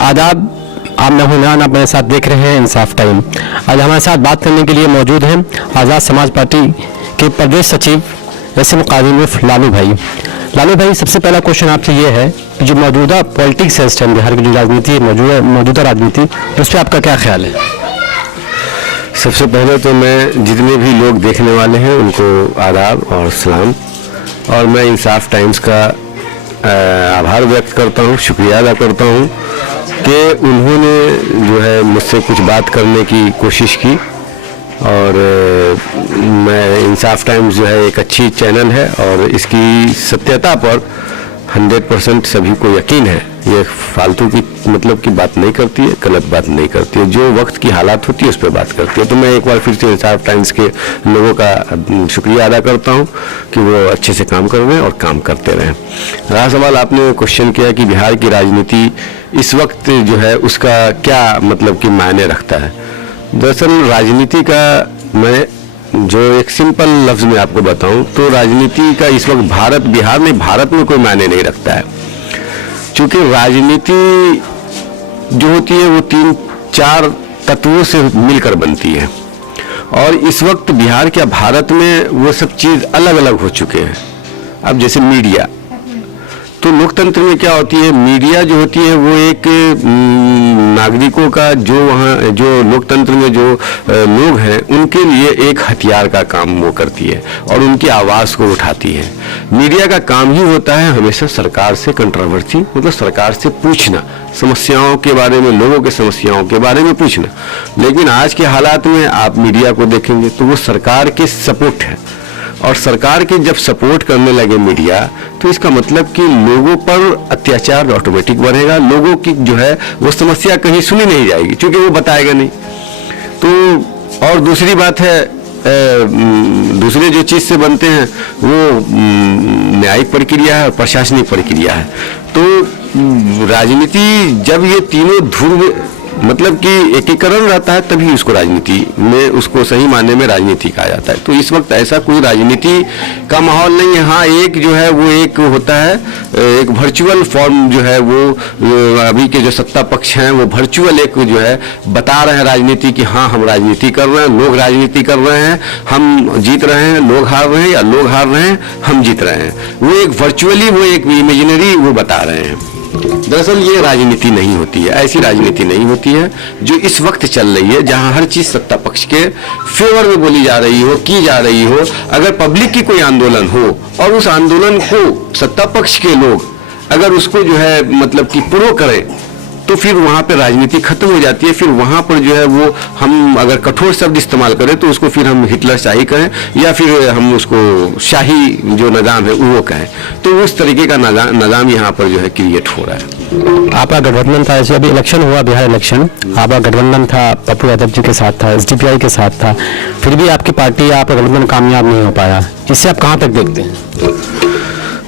आदाब, आप मैं हुनान, आप मेरे साथ देख रहे हैं इंसाफ टाइम। आज हमारे साथ बात करने के लिए मौजूद हैं आज़ाद समाज पार्टी के प्रदेश सचिव रसीम काजी उर्फ लालू भाई। लालू भाई, सबसे पहला क्वेश्चन आपसे ये है कि जो मौजूदा पॉलिटिक्स है इस टाइम बिहार की जो राजनीति है, मौजूदा राजनीति, उस पर आपका क्या ख्याल है? सबसे पहले तो मैं जितने भी लोग देखने वाले हैं उनको आदाब और सलाम, और मैं इंसाफ टाइम्स का आभार व्यक्त करता हूँ, शुक्रिया अदा करता हूँ कि उन्होंने जो है मुझसे कुछ बात करने की कोशिश की। और मैं इंसाफ टाइम्स जो है एक अच्छी चैनल है और इसकी सत्यता पर 100% सभी को यकीन है। ये फालतू की मतलब की बात नहीं करती है, गलत बात नहीं करती है, जो वक्त की हालात होती है उस पर बात करती है। तो मैं एक बार फिर से इंसाफ टाइम्स के लोगों का शुक्रिया अदा करता हूं कि वो अच्छे से काम कर रहे हैं और काम करते रहें। रहा सवाल, आपने क्वेश्चन किया कि बिहार की राजनीति इस वक्त जो है उसका क्या मतलब कि मायने रखता है। दरअसल राजनीति का मैं जो एक सिंपल लफ्ज में आपको बताऊं तो राजनीति का इस वक्त बिहार में भारत में कोई मायने नहीं रखता है, क्योंकि राजनीति जो होती है वो 3-4 तत्वों से मिलकर बनती है और इस वक्त बिहार क्या भारत में वो सब चीज अलग अलग हो चुके हैं। अब जैसे मीडिया, तो लोकतंत्र में क्या होती है, मीडिया जो होती है वो एक नागरिकों का जो वहाँ जो लोकतंत्र में जो लोग हैं उनके लिए एक हथियार का काम वो करती है और उनकी आवाज़ को उठाती है। मीडिया का काम ही होता है हमेशा सरकार से कंट्रोवर्सी, मतलब सरकार से पूछना, समस्याओं के बारे में, लोगों के समस्याओं के बारे में पूछना। लेकिन आज के हालात में आप मीडिया को देखेंगे तो वो सरकार के सपोर्ट है, और सरकार के जब सपोर्ट करने लगे मीडिया तो इसका मतलब कि लोगों पर अत्याचार ऑटोमेटिक बढ़ेगा, लोगों की जो है वो समस्या कहीं सुनी नहीं जाएगी क्योंकि वो बताएगा नहीं। तो और दूसरी बात है, दूसरे जो चीज से बनते हैं वो न्यायिक प्रक्रिया है और प्रशासनिक प्रक्रिया है। तो राजनीति जब ये तीनों ध्रुव मतलब कि एकीकरण रहता है तभी उसको राजनीति में, उसको सही मायने में राजनीति कहा जाता है। तो इस वक्त ऐसा कोई राजनीति का माहौल नहीं है। हाँ, एक जो है वो एक होता है, एक वर्चुअल फॉर्म जो है वो अभी के जो सत्ता पक्ष हैं वो वर्चुअल एक जो है बता रहे हैं राजनीति की, हाँ हम राजनीति कर रहे हैं, लोग राजनीति कर रहे हैं, हम जीत रहे हैं, लोग हार रहे हैं, या लोग हार रहे हैं, हम जीत रहे हैं। वो एक वर्चुअली, वो एक इमेजिनरी वो बता रहे हैं। दरअसल ये राजनीति नहीं होती है, ऐसी राजनीति नहीं होती है जो इस वक्त चल रही है, जहां हर चीज सत्ता पक्ष के फेवर में बोली जा रही हो, की जा रही हो। अगर पब्लिक की कोई आंदोलन हो और उस आंदोलन को सत्ता पक्ष के लोग अगर उसको जो है मतलब कि पूरा करें तो फिर वहां पे राजनीति खत्म हो जाती है। फिर वहां पर जो है वो हम अगर कठोर शब्द इस्तेमाल करें तो उसको फिर हम हिटलर शाही कहें या फिर हम उसको शाही जो निज़ाम है वो कहें। तो उस तरीके का निज़ाम यहाँ पर जो है क्रिएट हो रहा है। आपका गठबंधन था, जैसे अभी इलेक्शन हुआ, बिहार इलेक्शन, आपका गठबंधन था, पप्पू यादव जी के साथ था, SDPI के साथ था, फिर भी आपकी पार्टी, आपका गठबंधन कामयाब नहीं हो पाया। इससे आप कहाँ तक देखते हैं?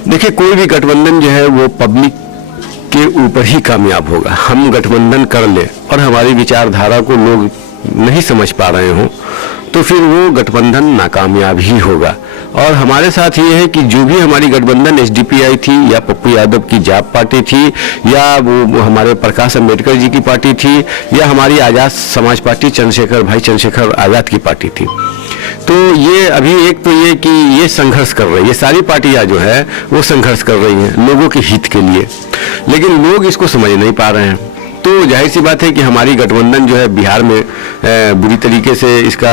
देखिए, कोई भी गठबंधन जो है वो पब्लिक के ऊपर ही कामयाब होगा। हम गठबंधन कर ले और हमारी विचारधारा को लोग नहीं समझ पा रहे हो तो फिर वो गठबंधन नाकामयाब ही होगा। और हमारे साथ ये है कि जो भी हमारी गठबंधन SDPI थी या पप्पू यादव की जाप पार्टी थी या वो हमारे प्रकाश अम्बेडकर जी की पार्टी थी या हमारी आज़ाद समाज पार्टी चंद्रशेखर आज़ाद की पार्टी थी, तो ये अभी एक तो ये कि ये संघर्ष कर रही है, सारी पार्टियां जो है वो संघर्ष कर रही हैं लोगों के हित के लिए, लेकिन लोग इसको समझ नहीं पा रहे हैं। तो जाहिर सी बात है कि हमारी गठबंधन जो है बिहार में बुरी तरीके से इसका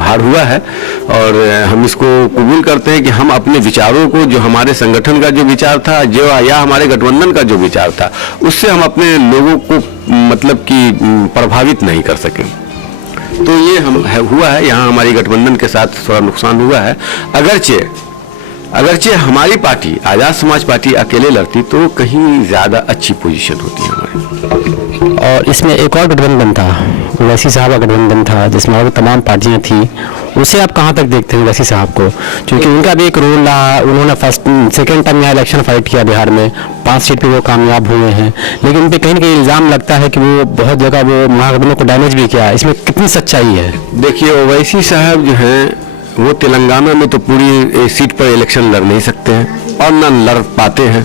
हार हुआ है और हम इसको कबूल करते हैं कि हम अपने विचारों को, जो हमारे संगठन का जो विचार था जो या हमारे गठबंधन का जो विचार था, उससे हम अपने लोगों को मतलब कि प्रभावित नहीं कर सके। तो ये हुआ है, यहाँ हमारी गठबंधन के साथ थोड़ा नुकसान हुआ है। अगरचे हमारी पार्टी आज़ाद समाज पार्टी अकेले लड़ती तो कहीं ज़्यादा अच्छी पोजीशन होती है हमारी। और इसमें एक और गठबंधन था, वैसी साहब का गठबंधन था जिसमें और तमाम पार्टियां थी, उसे आप कहां तक देखते हैं वैसी साहब को? क्योंकि उनका भी एक रोल रहा, उन्होंने सेकेंड टाइम यहाँ इलेक्शन फाइट किया बिहार में, 5 सीट पे वो कामयाब हुए हैं, लेकिन उन पर कहीं ना कहीं इल्ज़ाम लगता है कि वो बहुत जगह वो महागठबंधन को डैमेज भी किया। इसमें कितनी सच्चाई है? देखिए, ओवैसी साहब जो हैं वो तेलंगाना में तो पूरी सीट पर इलेक्शन लड़ नहीं सकते हैं और न लड़ पाते हैं।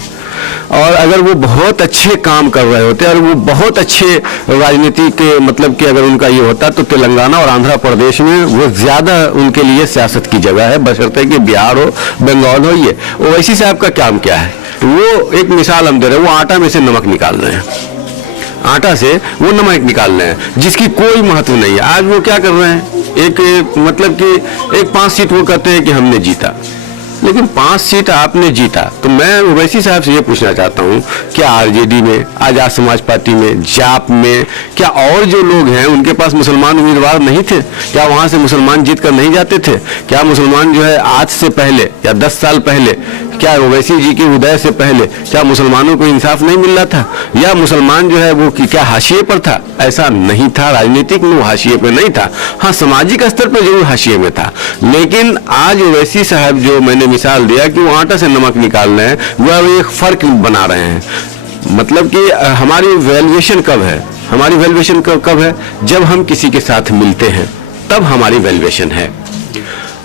और अगर वो बहुत अच्छे काम कर रहे होते और वो बहुत अच्छे राजनीति के मतलब कि अगर उनका ये होता तो तेलंगाना और आंध्र प्रदेश में वो ज़्यादा उनके लिए सियासत की जगह है, बशर्ते कि बिहार हो, बंगाल हो। ये ओवैसी साहब का काम क्या है? वो एक मिसाल हम दे रहे हैं, वो आटा में से नमक निकाल रहे हैं, आटा से वो नमक निकाल रहे हैं जिसकी कोई महत्व नहीं है। आज वो क्या कर रहे हैं, एक मतलब कि एक 5 सीट वो कहते हैं कि हमने जीता, लेकिन 5 सीट आपने जीता। तो मैं ओवैसी साहब से ये पूछना चाहता हूँ, क्या आरजेडी में, आजाद समाज पार्टी में, जाप में, क्या और जो लोग हैं उनके पास मुसलमान उम्मीदवार नहीं थे? क्या वहाँ से मुसलमान जीत कर नहीं जाते थे? क्या मुसलमान जो है आज से पहले या 10 साल पहले, क्या ओवैसी जी के उदय से पहले क्या मुसलमानों को इंसाफ नहीं मिल रहा था? या मुसलमान जो है वो क्या हाशिए पर था? ऐसा नहीं था, राजनीतिक में वो हाशिए पर नहीं था। हाँ, सामाजिक स्तर पर जरूर हाशिए में था। लेकिन आज ओवैसी साहब जो मैंने मिसाल दिया कि वो आटा से नमक निकाल रहे हैं, वह एक फर्क बना रहे हैं। मतलब कि हमारी वैल्यूएशन कब है? हमारी वैल्यूएशन कब है? जब हम किसी के साथ मिलते हैं, तब हमारी वैल्यूएशन है।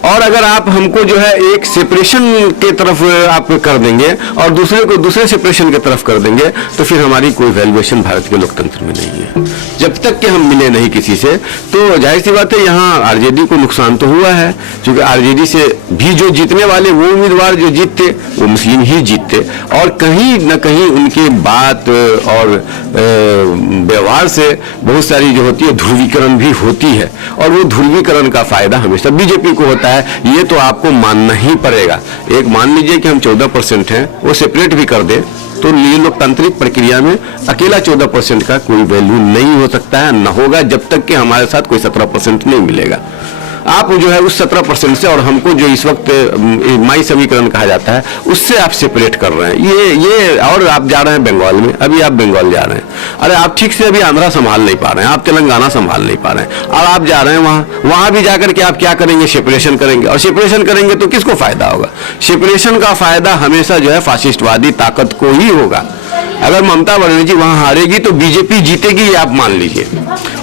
और अगर आप हमको जो है एक सेपरेशन के तरफ आप कर देंगे और दूसरे को दूसरे सेपरेशन की तरफ कर देंगे, तो फिर हमारी कोई वैल्यूएशन भारत के लोकतंत्र में नहीं है। जब तक कि हम मिले नहीं किसी से, तो जाहिर सी बात है यहाँ आरजेडी को नुकसान तो हुआ है, क्योंकि आरजेडी से भी जो जीतने वाले वो उम्मीदवार जो जीतते वो मुस्लिम ही जीतते, और कहीं न कहीं उनके बात और व्यवहार से बहुत सारी जो होती है ध्रुवीकरण भी होती है, और वो ध्रुवीकरण का फायदा हमेशा बीजेपी को होता है। ये तो आपको मानना ही पड़ेगा। एक मान लीजिए कि हम 14% हैं, वो सेपरेट भी कर दे तो ये लोकतांत्रिक प्रक्रिया में अकेला 14% का कोई वैल्यू नहीं हो सकता है, न होगा, जब तक कि हमारे साथ कोई 17% नहीं मिलेगा। आप जो है उस 17% से और हमको जो इस वक्त माई समीकरण कहा जाता है उससे आप सेपरेट कर रहे हैं। ये और आप जा रहे हैं बंगाल में, अभी आप बंगाल जा रहे हैं, अरे आप ठीक से अभी आंध्रा संभाल नहीं पा रहे हैं, आप तेलंगाना संभाल नहीं पा रहे हैं, और आप जा रहे हैं वहां भी जाकर के आप क्या करेंगे? सेपरेशन करेंगे, और सेपरेशन करेंगे तो किसको फायदा होगा? सेपरेशन का फायदा हमेशा जो है फासिस्टवादी ताकत को ही होगा। अगर ममता बनर्जी वहां हारेगी तो बीजेपी जीतेगी, ये आप मान लीजिए।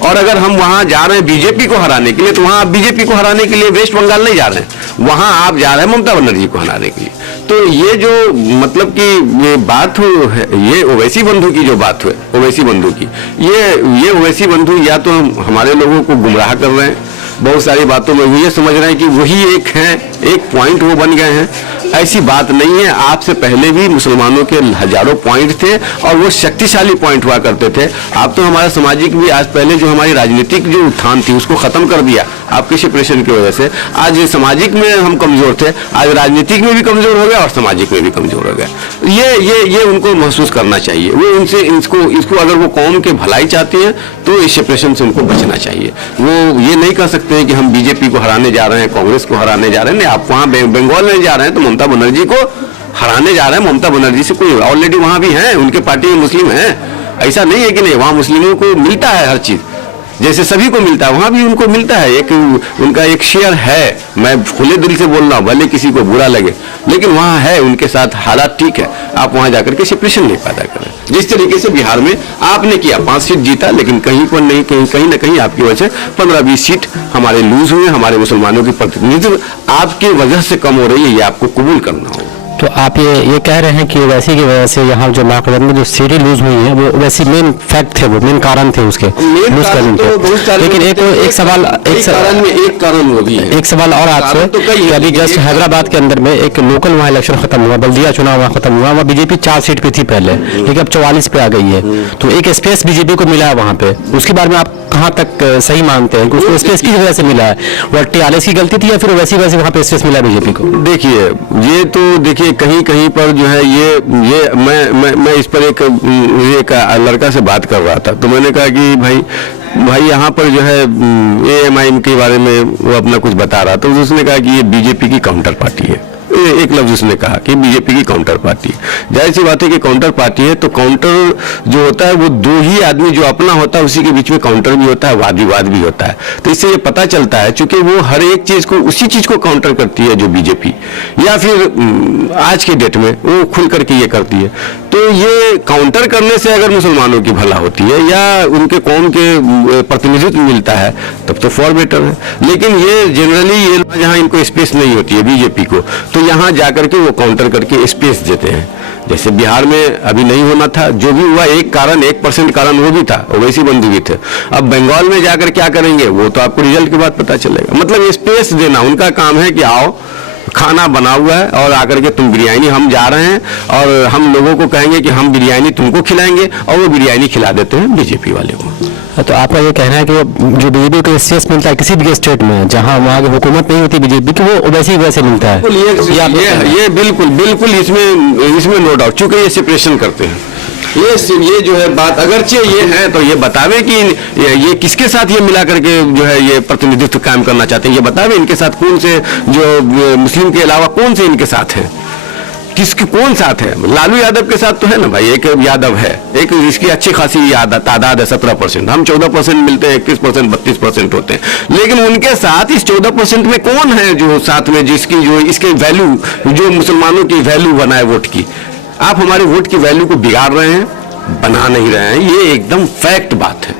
और अगर हम वहां जा रहे हैं बीजेपी को हराने के लिए, तो वहां आप बीजेपी को हराने के लिए वेस्ट बंगाल नहीं जा रहे हैं, वहां आप जा रहे हैं ममता बनर्जी को हराने के लिए। तो ये जो मतलब कि ये बात हो, ये ओवैसी बंधु की जो बात हुई, ओवैसी बंधु की, ये ओवैसी बंधु या तो हमारे लोगों को गुमराह कर रहे हैं, बहुत सारी बातों में वो ये समझ रहे हैं कि वही एक हैं, एक पॉइंट वो बन गए हैं। ऐसी बात नहीं है। आपसे पहले भी मुसलमानों के हजारों पॉइंट थे और वो शक्तिशाली पॉइंट हुआ करते थे। आप तो हमारा सामाजिक भी आज पहले जो हमारी राजनीतिक जो उत्थान थी उसको खत्म कर दिया आपके सेपरेशन की वजह से। आज सामाजिक में हम कमजोर थे, आज राजनीतिक में भी कमजोर हो गए और सामाजिक में भी कमजोर हो गए। ये उनको महसूस करना चाहिए। वो उनसे इसको अगर वो कौम के भलाई चाहती हैं तो इस सेपरेशन से उनको बचना चाहिए। वो ये नहीं कह सकते कि हम बीजेपी को हराने जा रहे हैं, कांग्रेस को हराने जा रहे हैं। नहीं, आप वहाँ बंगाल में जा रहे हैं तो ममता बनर्जी को हराने जा रहे हैं। ममता बनर्जी से कोई ऑलरेडी वहाँ भी हैं, उनके पार्टी में मुस्लिम हैं, ऐसा नहीं है कि नहीं। वहाँ मुस्लिमों को मिलता है हर चीज़, जैसे सभी को मिलता है वहाँ भी उनको मिलता है। एक उनका एक शेयर है, मैं खुले दिल से बोल रहा हूँ, भले किसी को बुरा लगे, लेकिन वहाँ है, उनके साथ हालात ठीक है। आप वहाँ जाकर के सेपरेशन नहीं पैदा करें। जिस तरीके से बिहार में आपने किया, 5 सीट जीता, लेकिन कहीं पर नहीं, कहीं ना कहीं आपकी वजह से 15-20 सीट हमारे लूज हुए। हमारे मुसलमानों की प्रतिनिधित्व आपकी वजह से कम हो रही है, ये आपको कबूल करना होगा। तो आप ये कह रहे हैं कि ओवैसी की वजह से यहाँ जो महागठबंधन में जो सीटें लूज हुई हैं वो वैसे मेन फैक्ट थे, वो मेन कारण थे उसके लूज करने के। लेकिन एक सवाल वो भी है। एक सवाल और आपसे कि अभी जस्ट हैदराबाद के अंदर में एक लोकल वहाँ इलेक्शन खत्म हुआ, बल्दिया चुनाव वहाँ खत्म हुआ, वहाँ बीजेपी 4 सीट पे थी पहले, लेकिन अब 44 पे आ गई है। तो एक स्पेस बीजेपी को मिला है वहाँ पे, उसके बारे में आप कहाँ तक सही मानते हैं कि उसको स्पेस किस वजह से मिला है? वो टीआरएस की गलती थी या फिर वैसी वजह से वहाँ पे स्पेस मिला बीजेपी को? देखिए, ये तो देखिए कहीं कहीं पर जो है ये मैं इस पर एक लड़का से बात कर रहा था, तो मैंने कहा कि भाई यहाँ पर जो है AMIM के बारे में वो अपना कुछ बता रहा था, तो उसने कहा कि ये बीजेपी की काउंटर पार्टी है। एक लफ्ज उसने कहा कि बीजेपी की काउंटर पार्टी है। जाहिर सी बात है कि काउंटर पार्टी है तो काउंटर जो होता है वो 2 ही आदमी, जो अपना होता है उसी के बीच में काउंटर भी होता है, वाद विवाद भी होता है। तो इससे ये पता चलता है, चूंकि वो हर एक चीज को, उसी चीज को काउंटर करती है जो बीजेपी, या फिर आज के डेट में वो खुल करके ये करती है। तो तो ये काउंटर करने से अगर मुसलमानों की भला होती है या उनके कौम के प्रतिनिधित्व मिलता है तब तो फॉर बेटर है। लेकिन ये जनरली ये जहाँ इनको स्पेस नहीं होती है बीजेपी को, तो यहाँ जाकर के वो काउंटर करके स्पेस देते हैं। जैसे बिहार में अभी नहीं होना था, जो भी हुआ एक कारण 1% कारण वो भी था, ओवैसी बंधु भी थे। अब बंगाल में जाकर क्या करेंगे वो तो आपको रिजल्ट के बाद पता चलेगा। मतलब स्पेस देना उनका काम है कि आओ खाना बना हुआ है और आकर के तुम बिरयानी, हम जा रहे हैं और हम लोगों को कहेंगे कि हम बिरयानी तुमको खिलाएंगे, और वो बिरयानी खिला देते हैं बीजेपी वाले को। तो आपका ये कहना है कि जो बीजेपी को स्पेस मिलता है किसी भी स्टेट में जहां वहां की हुकूमत नहीं होती बीजेपी की, वो वैसे मिलता है। ये बिल्कुल इसमें नो डाउट, चूंकि ये सेपरेशन करते हैं। ये जो है बात अगरचे ये है तो ये बतावे कि ये किसके साथ ये मिला करके जो है ये प्रतिनिधित्व कायम करना चाहते हैं, ये बतावे इनके साथ कौन से, जो मुस्लिम के अलावा कौन से इनके साथ हैं, किसके कौन साथ है। लालू यादव के साथ तो है ना भाई, एक यादव है, एक इसकी अच्छी खासी तादाद है 17%, हम 14% मिलते हैं, 21% 32% होते हैं। लेकिन उनके साथ इस 14% में कौन है जो साथ में, जिसकी जो इसके वैल्यू, जो मुसलमानों की वैल्यू बनाए वोट की। आप हमारे वोट की वैल्यू को बिगाड़ रहे हैं, बना नहीं रहे हैं, ये एकदम फैक्ट बात है।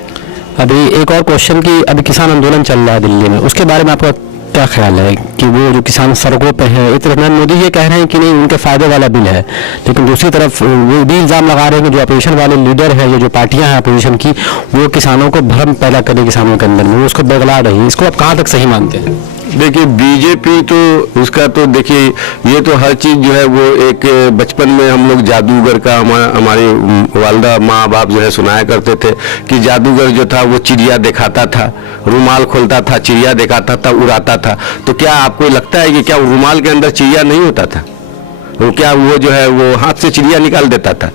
अभी एक और क्वेश्चन की, अभी किसान आंदोलन चल रहा है दिल्ली में, उसके बारे में आपका क्या ख्याल है कि वो जो किसान सड़कों पे हैं, एक तरफ नरेंद्र मोदी ये कह रहे हैं कि नहीं उनके फायदे वाला बिल है, लेकिन दूसरी तरफ वो भी इल्जाम लगा रहे हैं कि जो अपोजिशन वाले लीडर हैं, ये जो पार्टियां हैं अपोजिशन की, वो किसानों को भ्रम पैदा करे किसानों के अंदर में, वो उसको बगला रही है। इसको आप कहाँ तक सही मानते हैं? देखिए बीजेपी तो उसका तो देखिए ये तो हर चीज जो है वो एक बचपन में हम लोग जादूगर का हमारी वालदा माँ बाप जो है सुनाया करते थे कि जादूगर जो था वो चिड़िया दिखाता था, रुमाल खोलता था, चिड़िया दिखाता था, उड़ाता था। तो क्या आपको लगता है कि क्या रुमाल के अंदर चिड़िया नहीं होता था? वो क्या वो जो है वो हाथ से चिड़िया निकाल देता था?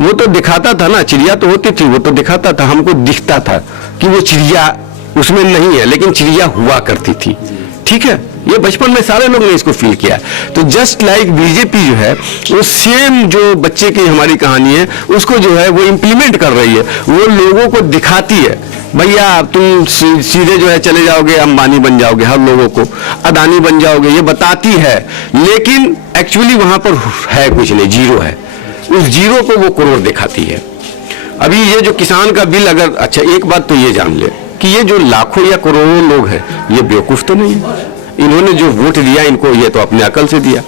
वो तो दिखाता था ना, चिड़िया तो होती थी, वो तो दिखाता था, हमको दिखता था कि वो चिड़िया उसमें नहीं है, लेकिन चिड़िया हुआ करती थी। ठीक है, ये बचपन में सारे लोग ने इसको फील किया। तो जस्ट लाइक बीजेपी जो है वो सेम जो बच्चे की हमारी कहानी है उसको जो है वो इम्प्लीमेंट कर रही है, वो लोगों को दिखाती है भैया तुम सीधे जो है चले जाओगे, अंबानी बन जाओगे, हर लोगों को अदानी बन जाओगे, ये बताती है। लेकिन एक्चुअली वहां पर है कुछ नहीं, जीरो है। उस जीरो को वो करोड़ दिखाती है। अभी ये जो किसान का बिल, अगर अच्छा एक बात तो ये जान ले कि ये जो लाखों या करोड़ों लोग हैं ये बेवकूफ तो नहीं है। इन्होंने जो वोट दिया इनको, ये तो अपने अकल से दिया।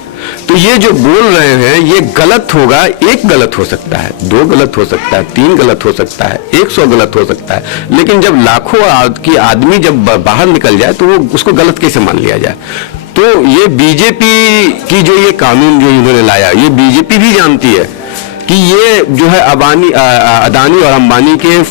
तो ये जो बोल रहे हैं ये गलत होगा, एक गलत हो सकता है, 2 गलत हो सकता है, 3 गलत हो सकता है, 100 गलत हो सकता है, लेकिन जब लाखों की आदमी जब बाहर निकल जाए तो वो उसको गलत कैसे मान लिया जाए। तो ये बीजेपी की जो ये कानून जो इन्होंने लाया, ये बीजेपी भी जानती है कि ये जो है अदानी और अंबानी के